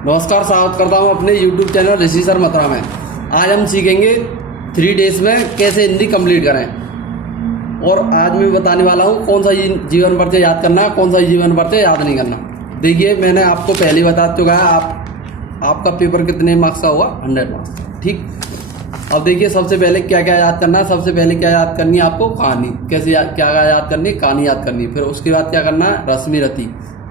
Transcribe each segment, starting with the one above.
नमस्कार, स्वागत करता हूं अपने YouTube चैनल ऋषि सर मथुरा में। आज हम सीखेंगे 3 डेज में कैसे हिंदी कंप्लीट करें। और आज मैं बताने वाला हूं कौन सा जीवन परिचय याद करना है, कौन सा जीवन परिचय याद नहीं करना। देखिए, मैंने आपको पहले बता चुका है आपका पेपर कितने मार्क्स का हुआ, 100 मार्क्स। ठीक, अब देखिए सबसे पहले क्या क्या याद करना है। सबसे पहले क्या याद करनी है आपको, कहानी। कैसे क्या याद करनी है, कहानी याद करनी है। फिर उसके बाद क्या करना है,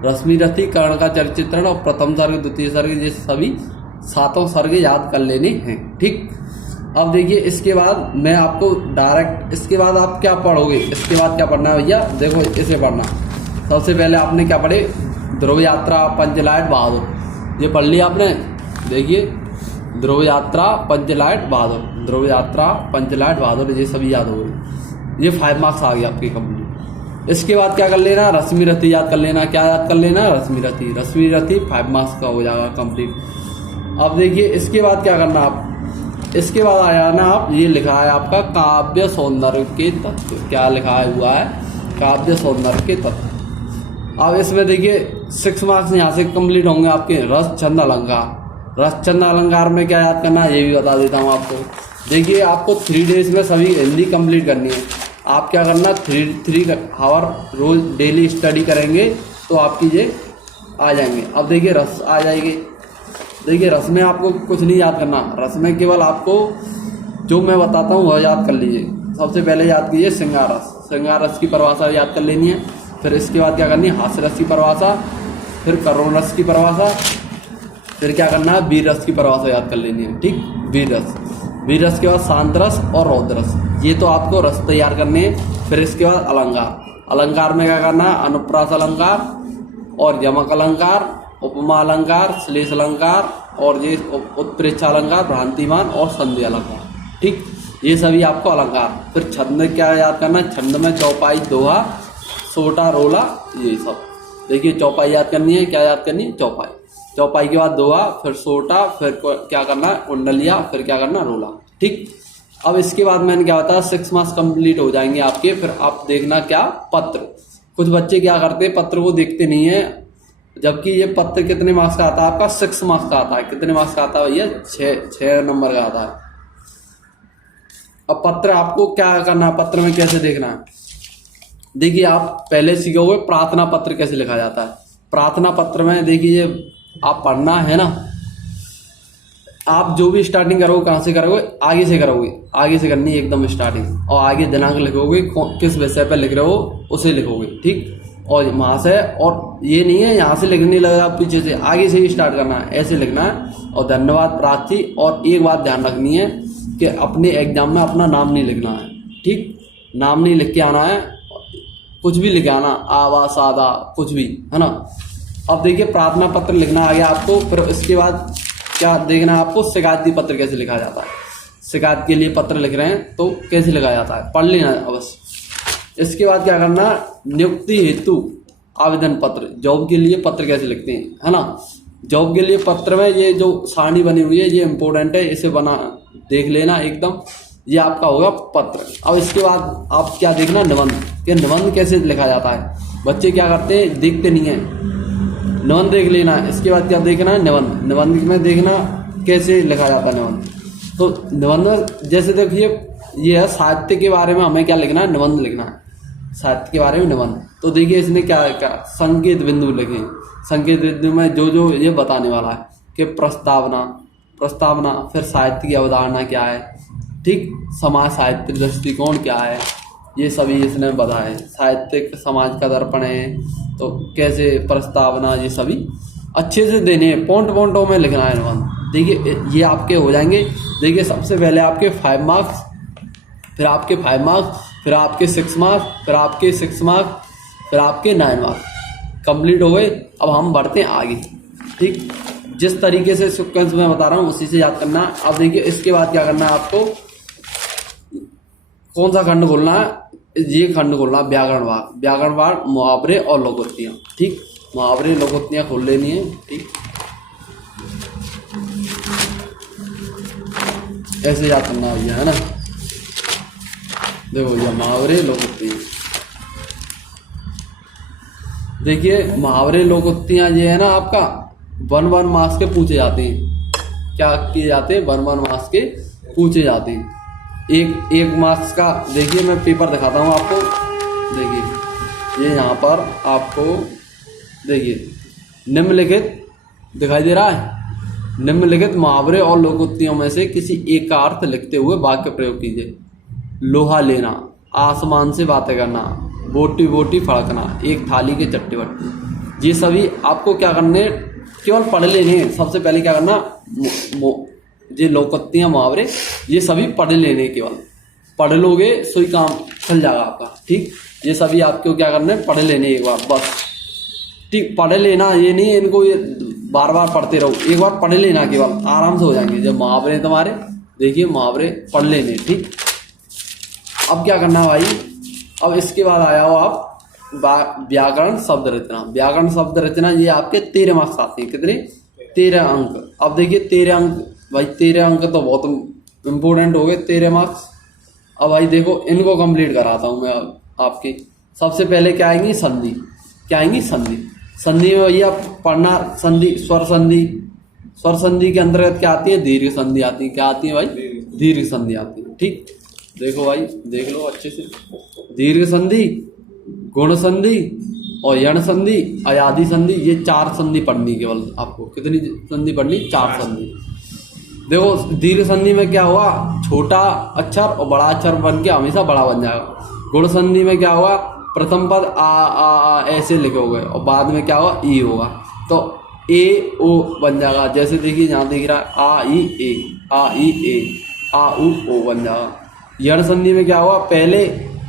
रश्मि रथी, कर्ण का चरित्रण और प्रथम सर्ग, द्वितीय सर्ग, ये सभी 7 सर्ग याद कर लेने हैं। ठीक, अब देखिए इसके बाद मैं आपको डायरेक्ट, इसके बाद आप क्या पढ़ोगे, इसके बाद क्या पढ़ना है भैया, देखो इसे पढ़ना। सबसे पहले आपने क्या पढ़े, ध्रुव यात्रा, पंचलाइट, बहादुर, ये पढ़ लिया आपने। देखिए ध्रुव यात्रा, पंचलाइट, बहादुर, ध्रुव यात्रा, पंचलाइट, बहादुर, ये सभी याद हो गए। ये 5 मार्क्स आ गए आपके कंप्लीट। इसके बाद क्या कर लेना, रश्मि रथी याद कर लेना। क्या याद कर लेना, रश्मि रथी 5 मार्क्स का हो जाएगा कंप्लीट। अब देखिए इसके बाद क्या करना आप, इसके बाद आ जाना आप, ये लिखा है आपका काव्य सौंदर्य के तत्व। क्या लिखा हुआ है, काव्य सौंदर्य के तत्व। अब इसमें देखिए 6 मार्क्स यहाँ से कंप्लीट होंगे आपके। रस छंद अलंकार, रस छंद अलंकार में क्या याद करना है ये भी बता देता हूँ आपको। देखिए आपको 3 डेज में सभी हिंदी कंप्लीट करनी है। आप क्या करना, 3 आवर रोज डेली स्टडी करेंगे तो आपकी ये आ जाएंगे। अब देखिए रस आ जाएगी। देखिए रस में आपको कुछ नहीं याद करना, रस में केवल आपको जो मैं बताता हूँ वह याद कर लीजिए। सबसे पहले याद कीजिए श्रृंगार रस की परिभाषा याद कर लेनी है। फिर इसके बाद क्या करनी है, हास्य रस की परिभाषा, फिर करुण रस की परिभाषा, फिर क्या करना है, वीर रस की परिभाषा याद कर लेनी है। ठीक, वीर रस के बाद शांत रस और रौद्र रस, ये तो आपको रस तैयार करने हैं। फिर इसके बाद अलंकार में क्या करना है, अनुप्रास अलंकार और यमक अलंकार, उपमा अलंकार, श्लेष अलंकार और ये उत्प्रेक्षा अलंकार, भ्रांतिमान और संधि अलंकार। ठीक, ये सभी आपको अलंकार। फिर छंद क्या याद करना है, छंद में चौपाई, दोहा, सोटा, रोला, ये सब। देखिए चौपाई याद करनी है। क्या याद करनी है, चौपाई के बाद दोहा, फिर सोटा, फिर क्या करना है, कुंडलिया, फिर क्या करना, रोला। ठीक, अब इसके बाद मैंने क्या बताया, 6 मार्क्स कंप्लीट हो जाएंगे आपके। फिर आप देखना क्या, पत्र। कुछ बच्चे क्या करते हैं, पत्र को देखते नहीं है, जबकि ये पत्र कितने मार्क्स का आता है आपका, 6 मार्क्स का आता है। कितने मार्क्स का आता है भैया, 6 नंबर का आता है। अब पत्र आपको क्या करना है, पत्र में कैसे देखना है। देखिए आप पहले सीखोगे प्रार्थना पत्र कैसे लिखा जाता है। प्रार्थना पत्र में देखिए आप पढ़ना है ना, आप जो भी स्टार्टिंग करोगे कहाँ से करोगे, आगे से करोगे, आगे से करनी है एकदम स्टार्टिंग। और आगे दिनांक लिखोगे, किस विषय पर लिख रहे हो उसे लिखोगे। ठीक, और वहां से, और ये नहीं है यहाँ से लिखने लगा पीछे से, आगे से ही स्टार्ट करना है, ऐसे लिखना है। और धन्यवाद, प्रार्थी। और एक बात ध्यान रखनी है कि अपने एग्जाम में अपना नाम नहीं लिखना है। ठीक, नाम नहीं लिख के आना है, कुछ भी लिख आना, आवा सादा कुछ भी, है ना। अब देखिए प्रार्थना पत्र लिखना आ गया आपको। फिर इसके बाद क्या देखना है आपको, शिकायती पत्र कैसे लिखा जाता है। शिकायत के लिए पत्र लिख रहे हैं तो कैसे लिखा जाता है, पढ़ लेना अवश्य। इसके बाद क्या करना, नियुक्ति हेतु आवेदन पत्र, जॉब के लिए पत्र कैसे लिखते हैं, है ना। जॉब के लिए पत्र में ये जो सारणी बनी हुई है ये इंपॉर्टेंट है, इसे बना देख लेना एकदम। ये आपका होगा पत्र। अब इसके बाद आप क्या देखना, निबंध, कि निबंध कैसे लिखा जाता है। बच्चे क्या करते हैं, देखते नहीं है, निबंध देख लेना है। इसके बाद क्या देखना है, निबंध में देखना कैसे लिखा जाता है निबंध। तो निबंध जैसे देखिए ये है साहित्य के बारे में हमें क्या लिखना है, निबंध लिखना है, साहित्य के बारे में निबंध। तो देखिए इसने क्या संकेत बिंदु लिखे। संकेत बिंदु में जो ये बताने वाला है कि प्रस्तावना, फिर साहित्य की अवधारणा क्या है, ठीक, समाज साहित्य दृष्टिकोण क्या है, ये सभी इसने बताया। साहित्यिक समाज का दर्पण है, तो कैसे प्रस्तावना, ये सभी अच्छे से देने हैं, पॉइंटों में लिखना है निबंध। देखिए ये आपके हो जाएंगे। देखिए सबसे पहले आपके 5 मार्क्स, फिर आपके 5 मार्क्स, फिर आपके 6 मार्क्स, फिर आपके 6 मार्क्स, फिर आपके 9 मार्क्स कंप्लीट हो गए। अब हम बढ़ते हैं आगे। ठीक, जिस तरीके से सीक्वेंस में बता रहा हूँ उसी से याद करना। अब देखिए इसके बाद क्या करना है आपको, कौन सा खंड खोलना है, ये खंड खोलना, व्याकरण भाग, मुहावरे और लोकोक्तियां। ठीक, मुहावरे लोकोक्तियां खोल लेनी है। ठीक, ऐसे याद करना भैया, है ना। देखो ये मुहावरे लोकोक्तियां, देखिए मुहावरे लोकोक्तियां ये है ना आपका, वन मार्क्स के पूछे जाते हैं। क्या किए जाते हैं? वन मार्क्स के पूछे जाते हैं। एक मार्क्स का देखिए, मैं पेपर दिखाता हूँ आपको। देखिए ये यहाँ पर आपको देखिए निम्नलिखित दिखाई दे रहा है। निम्नलिखित मुहावरे और लोकोक्तियों में से किसी एक का अर्थ लिखते हुए वाक्य प्रयोग कीजिए। लोहा लेना, आसमान से बातें करना, बोटी बोटी फड़कना, एक थाली के चट्टे बट्टे। ये सभी आपको क्या करने, केवल पढ़ लेने हैं। सबसे पहले क्या करना, ये लोकोक्तियां मुहावरे ये सभी पढ़ लेने, केवल पढ़ लोगे सो ही काम चल जाएगा आपका। ठीक, ये सभी आपको क्या करने, पढ़ लेने एक बार बस। ठीक, पढ़ लेना, ये नहीं इनको ये बार बार पढ़ते रहो, एक बार पढ़ लेना केवल, आराम से हो जाएंगे। जब मुहावरे तुम्हारे देखिए मुहावरे पढ़ लेने। ठीक, अब क्या करना भाई, अब इसके बाद आया हो आप व्याकरण शब्द रचना। व्याकरण शब्द रचना ये आपके 13 मार्क्स आते हैं। कितने? 13 अंक। अब देखिए 13 अंक भाई, 13 अंक तो बहुत इम्पोर्टेंट हो गए, 13 मार्क्स। अब भाई देखो इनको कंप्लीट कराता हूँ मैं आपकी। सबसे पहले क्या आएंगी? संधि। क्या आएंगी? संधि। संधि में भैया पढ़ना संधि, स्वर संधि। स्वर संधि के अंतर्गत क्या आती है? दीर्घ संधि आती है। क्या आती है भाई? दीर्घ संधि आती है। ठीक, देखो भाई, देख लो अच्छे से। दीर्घ संधि, गुण संधि और यण संधि, अयादि संधि, ये 4 संधि पढ़नी केवल आपको। कितनी संधि पढ़नी? 4 संधि। देखो दीर्घ संधि में क्या हुआ, छोटा अक्षर और बड़ा अक्षर बन के हमेशा बड़ा बन जाएगा। गुण संधि में क्या हुआ, प्रथम पद आ ऐसे लिखोगे और बाद में क्या होगा, ई होगा, तो ए ओ बन जाएगा। जैसे देखिए यहाँ दिख रहा है आ ई ए, आ ई ए, आ उ ओ बन जाएगा। यण संधि में क्या हुआ, पहले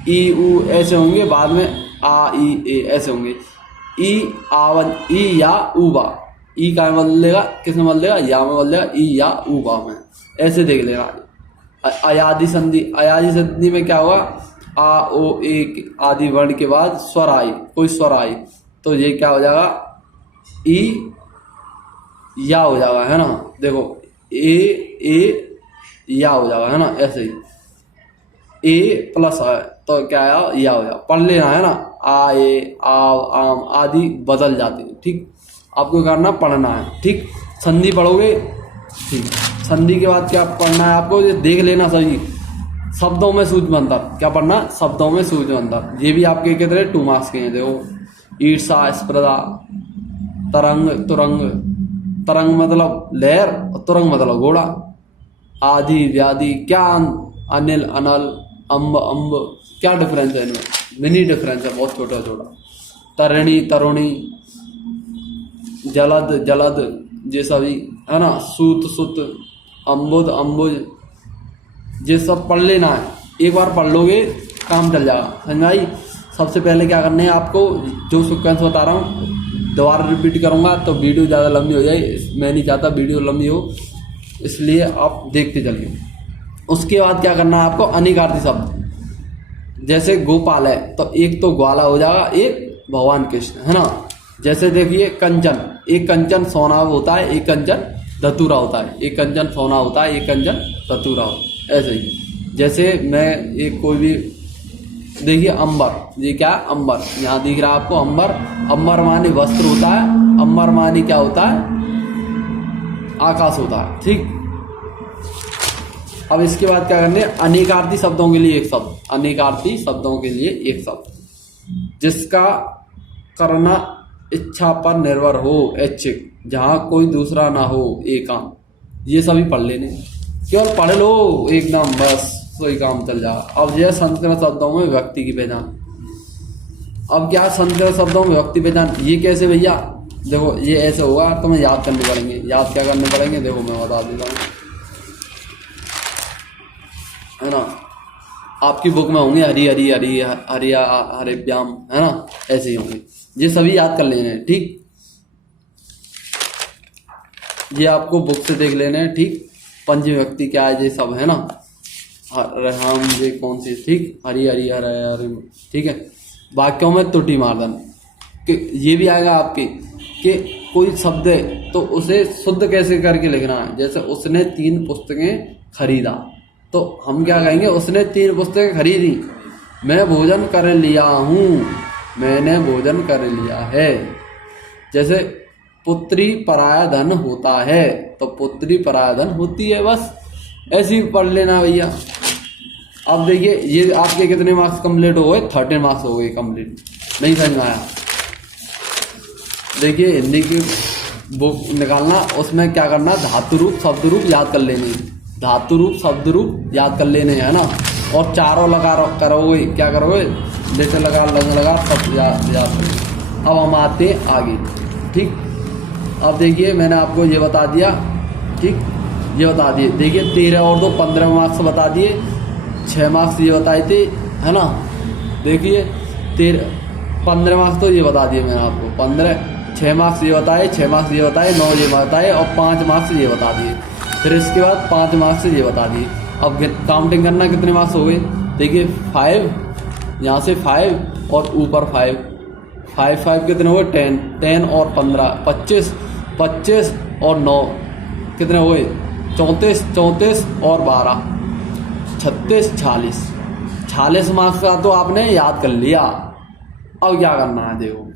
ई उ ऐसे होंगे, बाद में आ ई ए ऐसे होंगे। ई आवन, ई या उबा, ई का में बदलेगा, किस में बदलेगा? या में बदलेगा, ई या उबा में, ऐसे देख लेगा। अयादि संधि, अयादि संधि में क्या हुआ, आ ओ ए आदि वर्ण के बाद स्वर आई, कोई स्वर आई, तो ये क्या हो जाएगा, ई या हो जाएगा, है ना। देखो ए या हो जाएगा, है ना, ऐसे ही ए प्लस है तो क्या आया, या हो जाएगा। पढ़ लेना, है ना। आ ए आव आम आदि बदल जाती है। ठीक, आपको करना पढ़ना है। ठीक, संधि पढ़ोगे। ठीक, संधि के बाद क्या पढ़ना है आपको, ये देख लेना सही। शब्दों में सूझ अंतर, क्या पढ़ना? शब्दों में सूझ अंतर। ये भी आपके कितने 2 मार्क्स के हैं। देखो ईर्षा, स्पर्धा, तरंग, तुरंग। तरंग मतलब लहर और तुरंग मतलब घोड़ा। आदि व्याधि, क्या अनिल अनल, अम्ब अम्ब, क्या डिफरेंस है इनमें? मिनी डिफरेंस है, बहुत छोटा छोटा। तरिणी तरुणी, जलद जलद, ये सभी, है ना। सूत सुत, अम्बुद अम्बुज, ये सब पढ़ लेना है। एक बार पढ़ लोगे काम चल जाएगा, समझाई। सबसे पहले क्या करना है आपको, जो सीक्वेंस बता रहा हूँ दोबारा रिपीट करूँगा तो वीडियो ज़्यादा लंबी हो जाए, मैं नहीं चाहता वीडियो लंबी हो, इसलिए आप देखते चलिए। उसके बाद क्या करना है आपको, अनेकार्थी शब्द। जैसे गोपाल है तो एक तो ग्वाला हो जाएगा, एक भगवान कृष्ण, है ना। जैसे देखिए कंचन, एक कंचन सोना होता है, एक कंचन धतूरा होता है। एक कंचन सोना होता है, एक कंचन धतूरा होता है, ऐसे ही। जैसे मैं एक कोई भी देखिए अंबर, ये क्या है, अंबर, यहाँ दिख रहा है आपको अंबर। अंबर माने वस्त्र होता है, अंबर माने क्या होता है, आकाश होता है। ठीक, अब इसके बाद क्या करने, अनेकार्थी शब्दों के लिए एक शब्द, अनेकार्थी शब्दों के लिए एक शब्द जिसका करना इच्छा पर निर्भर हो, ऐच्छिक, जहां कोई दूसरा ना हो, एकांत। ये सभी पढ़ लेने, केवल पढ़ लो एकदम, बस कोई काम चल जाएगा। अब यह संस्कृत शब्दों में व्यक्ति की पहचान। अब क्या संस्कृत शब्दों में व्यक्ति पहचान, ये कैसे भैया? देखो ये ऐसे होगा, तुम्हें याद करने पड़ेंगे। याद क्या करने पड़ेंगे, देखो मैं बता देता हूँ, है ना। आपकी बुक में होंगे हरी हरी हरी हरिया हरिव्याम, है ना, ऐसे ही होंगे। ये सभी याद कर लेने हैं। ठीक, ये आपको बुक से देख लेने हैं। ठीक, पंचमी व्यक्ति क्या है, ये सब है ना, हम ये कौन सी, ठीक, हरी हरी हरे हरे, ठीक है। वाक्यों में त्रुटि मार्दन, कि ये भी आएगा आपके कि कोई शब्द है तो उसे शुद्ध कैसे करके लिखना है। जैसे उसने 3 पुस्तकें खरीदा, तो हम क्या कहेंगे, उसने 3 पुस्तकें खरीदी। मैं भोजन कर लिया हूँ, मैंने भोजन कर लिया है। जैसे पुत्री पराया धन होता है, तो पुत्री पराया धन होती है, बस ऐसे ही पढ़ लेना भैया। अब देखिए ये आपके कितने मार्क्स कंप्लीट हो गए, 13 मार्क्स हो गए कंप्लीट। नहीं समझ में आया? देखिए हिंदी की बुक निकालना, उसमें क्या करना, धातु रूप शब्द रूप याद कर लेने, धातु रूप शब्द रूप याद कर लेने, है ना। और चारों लगा करोगे, क्या करोगे, जैसे लगा लग लगा सब याद करोगे। अब हम आते हैं आगे, ठीक। अब देखिए मैंने आपको ये बता दिया, ठीक, ये बता दिए। देखिए 13 और 2 15 मार्क्स बता दिए, 6 मार्क्स ये बताए थे, है ना। देखिए 15 मार्क्स तो ये बता दिए मैंने आपको, 15, 6 मार्क्स ये बताए, 6 मार्क्स ये बताए, 9 ये बताए और 5 मार्क्स ये बता दिए। फिर इसके बाद 5 मार्क्स ये बता दिए। अब काउंटिंग करना कितने मार्क्स हो गए। देखिए 5, यहाँ से 5 और ऊपर 5, 5 कितने हो गए, 10 और 15 25, 25 और 9 कितने हो गए, 34 और 12 36, 46 मार्क्स का तो आपने याद कर लिया। अब क्या करना है, देखो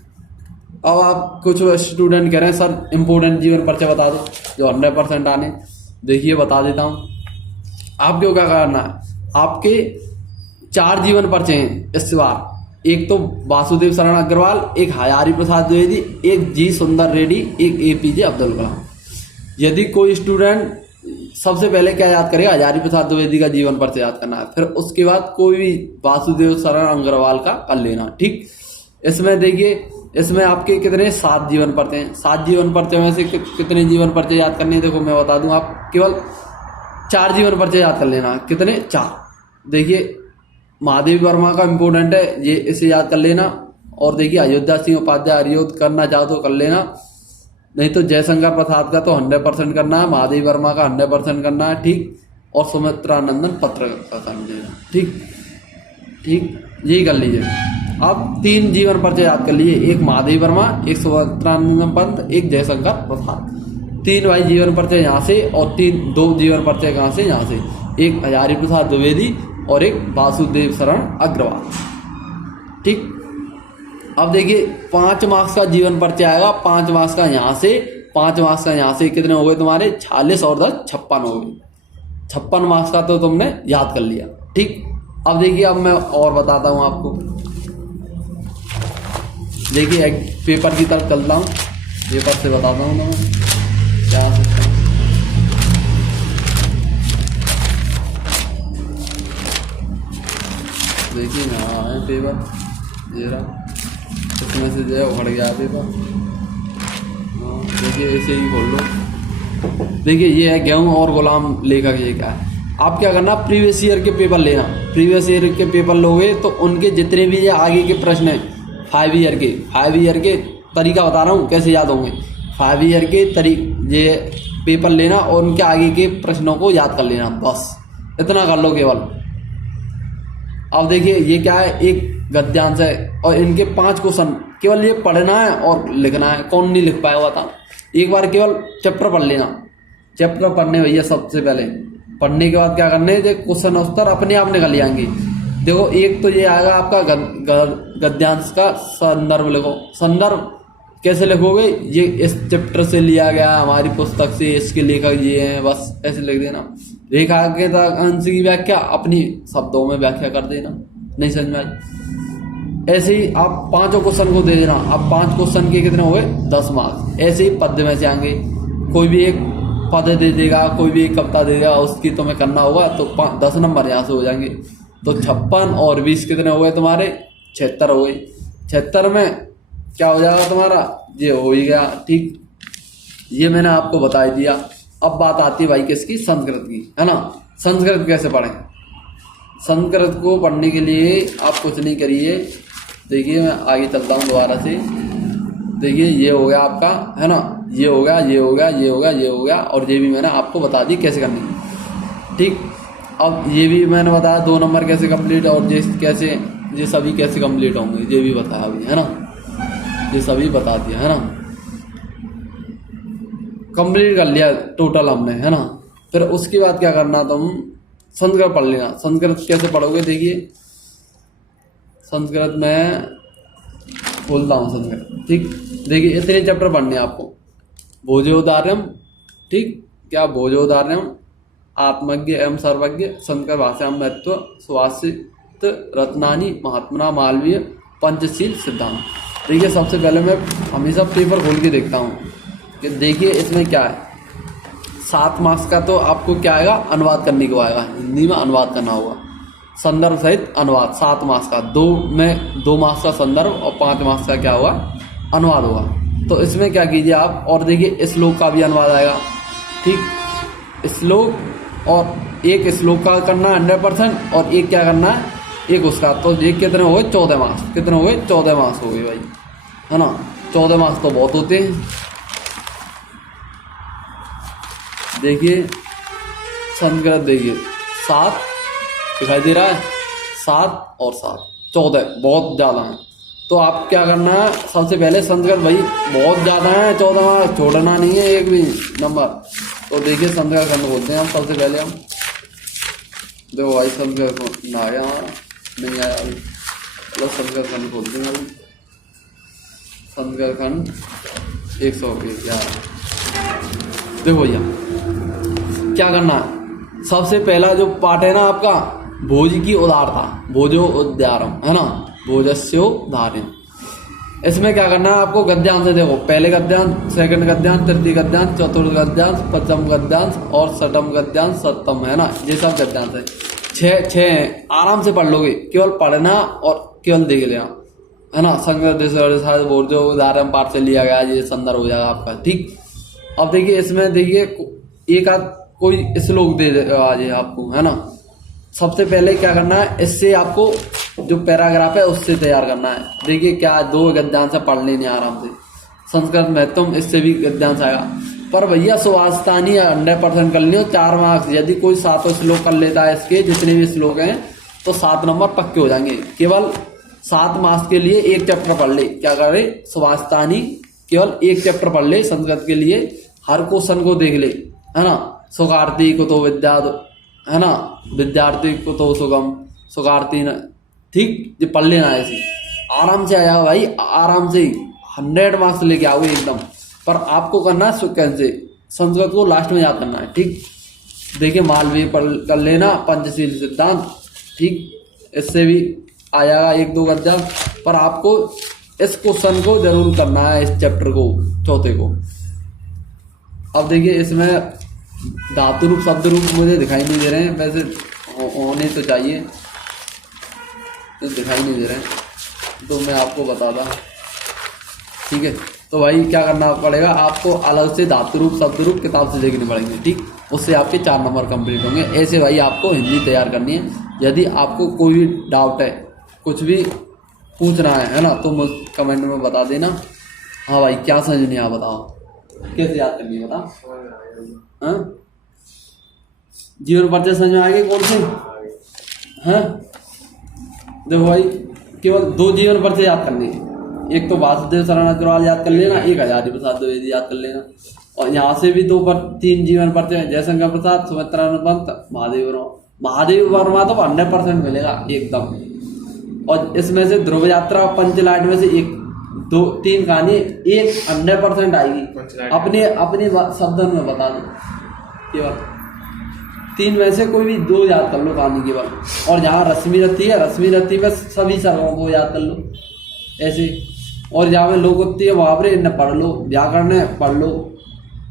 अब आप कुछ स्टूडेंट कह रहे हैं सर इम्पोर्टेंट जीवन परिचय बता दो जो 100% आने। देखिए बता देता हूँ आपको क्या करना है। आपके 4 जीवन परिचय हैं इस बार, एक तो वासुदेव शरण अग्रवाल, एक हजारी प्रसाद द्विवेदी, एक जी सुंदर रेड्डी, एक APJ अब्दुल कलाम। यदि कोई स्टूडेंट सबसे पहले क्या याद करेगा, हजारी प्रसाद द्विवेदी का जीवन परिचय याद करना है, फिर उसके बाद कोई भी वासुदेव शरण अग्रवाल का कर लेना, ठीक। इसमें देखिए इसमें आपके कितने 7 जीवन परिचय हैं। 7 जीवन परिचय में से कितने जीवन परिचय याद करने हैं, देखो मैं बता दूं, आप केवल 4 जीवन परिचय याद कर लेना। कितने, 4। देखिए महादेव वर्मा का इम्पोर्टेंट है, ये इसे याद कर लेना। और देखिए अयोध्या सिंह उपाध्याय हरियोध करना चाहो तो कर लेना, नहीं तो जयशंकर प्रसाद का तो 100% करना है, महादेव वर्मा का 100% करना है, ठीक। और सुमित्रानंदन पत्र का कर लेना, ठीक ठीक, यही कर लीजिए। अब 3 जीवन परिचय याद कर लीजिए, एक महादेव वर्मा, एक सुमित्रानंदन पंत, एक जयशंकर प्रसाद। 3 भाई जीवन परिचय यहाँ से, और 2 जीवन परिचय कहाँ से, यहाँ से, एक हजारी प्रसाद द्विवेदी और एक वासुदेव शरण अग्रवाल, ठीक। अब देखिए 5 मार्क्स का जीवन परिचय आएगा, 5 मार्क्स का यहाँ से, 5 मार्क्स का यहाँ से, कितने हो गए तुम्हारे, 46 और 10 56 हो गए। 56 मार्क्स का तो तुमने याद कर लिया, ठीक। अब देखिए अब मैं और बताता हूँ आपको। देखिए एक पेपर की तरफ चलता हूँ, पेपर से बताता हूँ मैं क्या सकता हूँ। देखिए यहाँ है पेपर, ये रहा, इसमें से जो है उखड़ गया पेपर। देखिए ऐसे ही खोल लो। देखिए ये है गेहूं और गुलाम लेखक, ये क्या है। आप क्या करना, प्रीवियस ईयर के पेपर लेना। प्रीवियस ईयर के पेपर लोगे तो उनके जितने भी ये आगे के प्रश्न हैं 5 ईयर के तरीका बता रहा हूँ कैसे याद होंगे। 5 ईयर के ये पेपर लेना और उनके आगे के प्रश्नों को याद कर लेना, बस इतना कर लो केवल। अब देखिए ये क्या है, एक गद्यांश है और इनके 5 क्वेश्चन केवल ये पढ़ना है और लिखना है। कौन नहीं लिख पाएगा था, एक बार केवल चैप्टर पढ़ लेना। चैप्टर पढ़ने भैया सबसे पहले, पढ़ने के बाद क्या करने, क्वेश्चन उत्तर अपने आप निकल जाएंगे। देखो एक तो ये आएगा आपका गद्यांश का संदर्भ लिखो। संदर्भ कैसे लिखोगे, ये इस चैप्टर से लिया गया हमारी पुस्तक से, इसके लेखक ये हैं, बस ऐसे लिख देना। रेखा के अंश की व्याख्या अपनी शब्दों में व्याख्या कर देना, नहीं समझ में आई। ऐसे ही आप 5 क्वेश्चन को दे देना। अब 5 क्वेश्चन के कितने हो गए, 10 मार्क्स। ऐसे ही पद्य में से आएंगे, कोई भी एक पद दे देगा, कोई भी एक कविता दे देगा, उसकी तुम्हें करना होगा तो 10 नंबर यहाँ से हो जाएंगे। तो 56 और 20 कितने हो गए तुम्हारे, 76 हो गए। 76 में क्या हो जाएगा तुम्हारा, ये हो ही गया, ठीक। ये मैंने आपको बता ही दिया। अब बात आती है भाई किसकी, संस्कृत की, है ना। संस्कृत कैसे पढ़ें। संस्कृत को पढ़ने के लिए आप कुछ नहीं करिए। देखिए मैं आगे चलता हूँ दोबारा से। देखिए ये हो गया आपका, है ना, ये हो गया, ये हो गया, ये हो गया, ये हो गया, और ये भी मैंने आपको बता दी कैसे करनी है, ठीक। अब ये भी मैंने बताया 2 नंबर कैसे कंप्लीट, और ये सभी कैसे कंप्लीट होंगे ये भी बताया अभी, है ना। ये सभी बता दिया, है ना। कंप्लीट कर लिया टोटल हमने, है ना। फिर उसके बाद क्या करना, तुम संस्कृत पढ़ लेना। संस्कृत कैसे पढ़ोगे, देखिए संस्कृत में बोलता हूँ संस्कृत, ठीक। देखिए इतने चैप्टर पढ़ने आपको, भोजोदार्यम, ठीक, क्या भोजोदार्यम, आत्मज्ञ एवं सर्वज्ञ, संकर भाषा महत्व, सुभाषित रत्नानी, महात्मा मालवीय, पंचशील सिद्धांत। देखिए सबसे पहले मैं हमेशा पेपर खोल के देखता हूँ कि देखिए इसमें क्या है। 7 मार्क्स का तो आपको क्या आएगा, अनुवाद करने को आएगा, हिंदी में अनुवाद करना होगा, संदर्भ सहित अनुवाद 7 मार्क्स का, 2 मार्क्स का संदर्भ और 5 मार्क्स का क्या होगा, अनुवाद होगा। तो इसमें क्या कीजिए आप, और देखिए श्लोक का भी अनुवाद आएगा, ठीक, श्लोक, और एक श्लोक का करना 100% और एक क्या करना है, एक उसका। तो ये कितने हो गए, 14 मार्क्स, कितने हो गए, 14 मार्क्स हो गए भाई, है ना। 14 मार्क्स तो बहुत होते हैं। देखिए संस्कृत, देखिए 7 दिखाई दे रहा है, 7 और 7 14, बहुत ज़्यादा है। तो आप क्या करना है, सबसे पहले संस्कृत भाई बहुत ज़्यादा है, 14 मार्क्स छोड़ना नहीं है एक भी नंबर। तो देखिए संस्कृत खंड बोलते हैं हम, सबसे पहले हम देखो भाई संस्कृत खंड आ गया, हमारा नहीं आया अभी, चलो संस्कृत खंड बोलते हैं अभी। संस्कृत खंड 101 देखो भैया क्या करना है। सबसे पहला जो पार्ट है ना आपका, भोज की उदारता, भोजो उद्यारम, है ना, भोजस्योद्धार्यम। इसमें क्या करना है आपको, गद्यांश देखो, पहले गद्यांश, सेकंड गद्यांश, तृतीय गद्यांश, चतुर्थ गद्यांश, पंचम गद्यांश और छठम गद्यांश, सप्तम, है ना, ये सब गद्यांश है। 6 आराम से पढ़ लोगे, केवल पढ़ना और केवल देख लेना, है ना। संस्कृत भोजो उदाहरण पाठ से लिया गया, ये संदर्भ हो जाएगा आपका, ठीक। अब देखिए इसमें देखिए एक आध कोई श्लोक दे देगा आज आपको, है ना। सबसे पहले क्या करना है, इससे आपको जो पैराग्राफ है उससे तैयार करना है। देखिए क्या 2 गद्यांश से पढ़ लेने आराम से, संस्कृत महत्व, इससे भी गद्यांश आएगा। पर भैया सुभाषितानी 100% कर लियो, 4 मार्क्स। यदि कोई 7 श्लोक कर लेता है, इसके जितने भी श्लोक हैं तो 7 नंबर पक्के हो जाएंगे। केवल 7 मार्क्स के लिए एक चैप्टर पढ़ ले, क्या करे, सुभाषितानी केवल एक चैप्टर पढ़ ले संस्कृत के लिए, हर क्वेश्चन को देख ले, है ना। सुखार्थी को तो विद्या, है ना, विद्यार्थी को तो सुगम, सुखार्थी न, ठीक, ये पढ़ लेना है। ऐसे आराम से आया भाई, आराम से 100 मार्क्स लेके आओगे एकदम। पर आपको करना है कैसे, संस्कृत को लास्ट में याद करना है, ठीक। देखिए मालवीय पढ़ कर लेना, पंचशील सिद्धांत, ठीक, इससे भी आएगा 1-2 गद्यांश। पर आपको इस क्वेश्चन को जरूर करना है, इस चैप्टर को, चौथे को। अब देखिए इसमें धातु रूप शब्द रूप मुझे दिखाई नहीं दे रहे हैं, वैसे होने तो चाहिए, तो दिखाई नहीं दे रहे हैं, तो मैं आपको बता दूं, ठीक है। तो भाई क्या करना पड़ेगा आपको, अलग से धातु रूप शब्द रूप किताब से देखने पड़ेंगे, ठीक, उससे आपके 4 नंबर कंप्लीट होंगे। ऐसे भाई आपको हिंदी तैयार करनी है। यदि आपको कोई भी डाउट है, कुछ भी पूछना है ना, तो मुझे कमेंट में बता देना। हाँ भाई क्या समझ नहीं आया, बताओ कैसे याद करनी है, बताओ। हाँ जीवन परिचय समझ में आएगी कौन से, हैं। देखो भाई केवल 2 जीवन परिचय याद करनी है, एक तो वासुदेव शरण अग्रवाल याद कर लेना, एक हजारी प्रसाद द्विवेदी याद कर लेना। और यहाँ से भी 3 जीवन परिचय, जयशंकर प्रसाद, सुमित्रा पंत, महादेव वर्मा तो 100% मिलेगा एकदम। और इसमें से ध्रुव यात्रा, पंचलाट में से 1, 2, 3 कहानी, एक 100% आएगी। अपने शब्दों में बता दो, केवल 3 में से कोई भी 2 याद कर लो कहानी केवल। और जहाँ रश्मि रथी है, रश्मि रथी में सभी सर्वों को याद कर लो ऐसे। और जहाँ में लोकोक्ति है वहाँ पर इन्हें पढ़ लो, व्याकरण है पढ़ लो,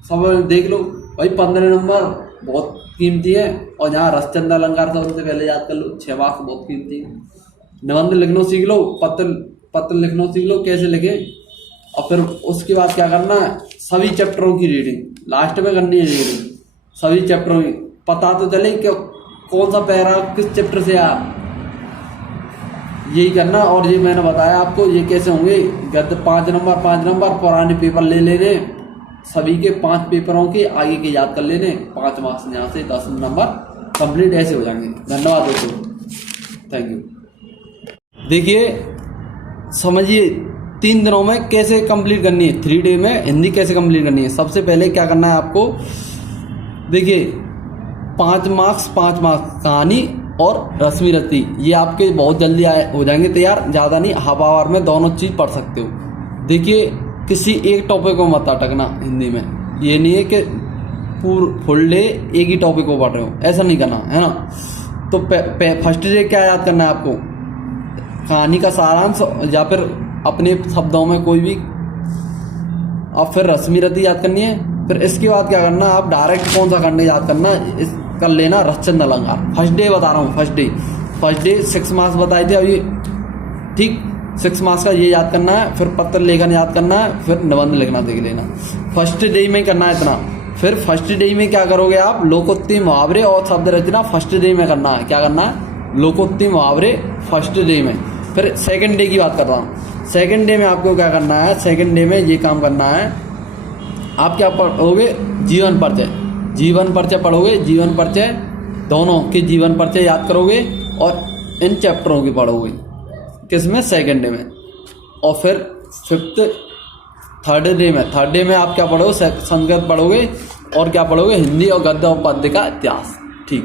सब देख लो भाई। 15 नंबर बहुत कीमती है। और जहाँ रसचंद्र अलंकार था उनसे पहले याद कर लो, 6 मार्क्स बहुत कीमती है। निबंध लिखना सीख लो, पत्र लिखना सीख लो कैसे लिखे। और फिर उसके बाद क्या करना है, सभी चैप्टरों की रीडिंग लास्ट में करनी है, रीडिंग सभी चैप्टरों की, पता तो चले कि कौन सा पैराग्राफ किस चैप्टर से आया, यही करना। और ये मैंने बताया आपको ये कैसे होंगे, गद्य 5 नंबर पुराने पेपर ले लेने, सभी के 5 पेपरों के आगे के याद कर लेने, 5 मार्क्स यहाँ से 10 नंबर कंप्लीट ऐसे हो जाएंगे। धन्यवाद दोस्तों, थैंक यू। देखिए समझिए 3 दिनों में कैसे कंप्लीट करनी है, 3 डे में हिंदी कैसे कंप्लीट करनी है। सबसे पहले क्या करना है आपको, देखिए 5 मार्क्स कहानी और रश्मि रथी, ये आपके बहुत जल्दी हो जाएंगे तैयार, ज़्यादा नहीं, हाफ आवर में दोनों चीज़ पढ़ सकते हो। देखिए किसी एक टॉपिक को मत अटकना हिंदी में, ये नहीं है कि फुल डे एक ही टॉपिक को पढ़ रहे हो, ऐसा नहीं करना है ना। तो फर्स्ट डे क्या याद करना है आपको, कहानी का सारांश या फिर अपने शब्दों में कोई भी, अब फिर रस्मी रति याद करनी है। फिर इसके बाद क्या करना, आप डायरेक्ट कौन सा करने याद करना, कर लेना रसचंद अलंकार। फर्स्ट डे बता रहा हूँ, फर्स्ट डे 6 मार्क्स बताए थे अभी, ठीक 6 मार्क्स का ये याद करना है। फिर पत्र लेखन याद करना है, फिर निबंध लिखना देख लेना। फर्स्ट डे में करना है इतना। फिर फर्स्ट डे में क्या करोगे आप, लोकोक्ति मुहावरे और शब्द रचना फर्स्ट डे में करना है। क्या करना है, लोकोक्ति मुहावरे फर्स्ट डे में। फिर सेकंड डे की बात कर रहा हूँ। सेकंड डे में आपको क्या करना है, सेकंड डे में ये काम करना है, आप क्या पढ़ोगे, जीवन परिचय। जीवन परिचय पढ़ोगे, जीवन परिचय दोनों के जीवन परिचय याद करोगे और इन चैप्टरों की पढ़ोगे। किसमें, सेकंड डे में। और फिर थर्ड डे में आप क्या पढ़ोगे, संस्कृत पढ़ोगे और क्या पढ़ोगे, हिंदी और गद्य और पद्य का इतिहास। ठीक।